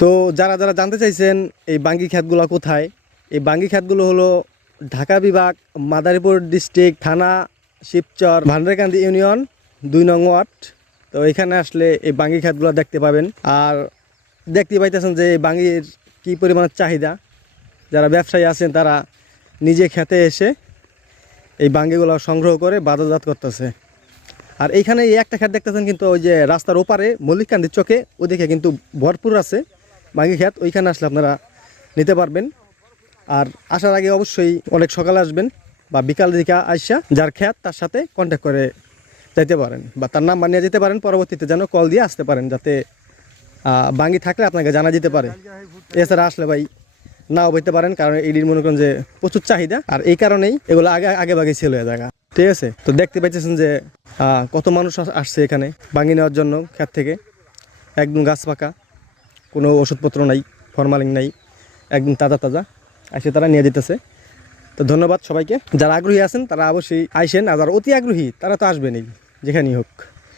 তো যারা যারা জানতে চাইছেন এই বাঙ্গি ক্ষেতগুলো কোথায়, এই বাঙ্গি ক্ষেতগুলো হলো ঢাকা বিভাগ, মাদারীপুর ডিস্ট্রিক্ট, থানা শিবচর, ভান্ডারকান্দি ইউনিয়ন, 2 নং ওয়ার্ড। তো এখানে আসলে এই বাঙ্গি ক্ষেতগুলো দেখতে পাবেন। আর দেখতে পাইতেছেন যে এই বাঙ্গির কী পরিমাণের চাহিদা। যারা ব্যবসায়ী আছেন তারা নিজে খেতে এসে এই বাঙ্গিগুলো সংগ্রহ করে বাজারজাত করতেছে। আর এইখানে এই একটা ক্ষেত দেখতেছেন, কিন্তু ওই যে রাস্তার ওপারে মল্লিককান্দির চোখে ওদিকে কিন্তু ভরপুর আছে বাঙ্গি ক্ষেত। ওইখানে আসলে আপনারা নিতে পারবেন। আর আসার আগে অবশ্যই অনেক সকালে আসবেন বা বিকাল দিকে আইসা যার ক্ষেত তার সাথে কন্ট্যাক্ট করে যাইতে পারেন বা তার নাম্বার নিয়ে যেতে পারেন, পরবর্তীতে যেন কল দিয়ে আসতে পারেন, যাতে বাঙ্গি থাকলে আপনাকে জানা যেতে পারে। এছাড়া আসলে ভাই নাও বইতে পারেন, কারণ এডির মনে করেন যে প্রচুর চাহিদা, আর এই কারণেই এগুলো আগে ভাগে ছেলে হয়ে জায়গা। ঠিক আছে, তো দেখতে পাইতেছেন যে কত মানুষ আসছে এখানে বাঙ্গি নেওয়ার জন্য ক্ষেত থেকে। একদম গাছ পাকা, কোনো ওষুধপত্র নাই, ফরমালিন নাই, একদম তাজা তাজা এসে তারা নিয়ে যেতেছে। তো ধন্যবাদ সবাইকে। যারা আগ্রহী আছেন তারা অবশ্যই আইসেন, আর যারা অতি আগ্রহী তারা তো আসবেনই যেখানেই হোক।